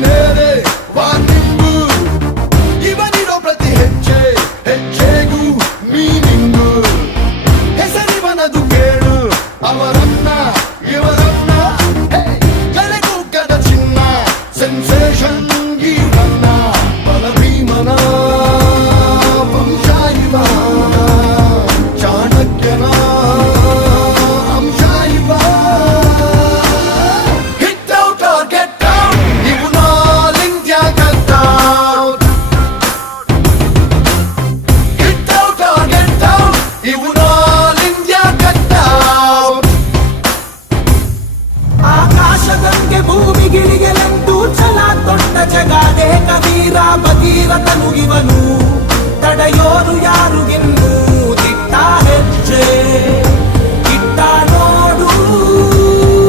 ಮೇಲೆ ವಾನಿಂಬು ಇವನಿರೋ ಪ್ರತಿ ಹೆಜ್ಜೆ ಹೆಜ್ಜೆಗೂ ಮೀನಿಂಗು ಹೆಸರಿವನದು ಕೇಳು ಅವರನ್ನ ಇವರನ್ನ ಎಲೆಗೂಗದ ಚಿನ್ನ ಸೆನ್ಸೇಷನ್ ಗೀರನ್ನ ಬಲ ಭೀಮನ ವಂಶ ಇವ ಚಾಣಕ್ಯನ ಅಂಶ ಇವ hit out or get out ಇವು ನಾಲ್ India cut out hit out or get out ಇವು ನಾಲ್ ಇಂಡಿಯಾ ಕಟ್ ಔಟ್ ಆಕಾಶದಂಗೆ ಭೂಮಿಗಿಳಿಯಲೆಂದು ಛಲ ತೊಟ್ಟ ಜಗಾದೆ ಕಬೀರ ಭಗೀರಥನು ಇವನು ತಡೆಯೋರು ಯಾರು ಇನ್ನು ದಿಟ್ಟ ಹೆಜ್ಜೆ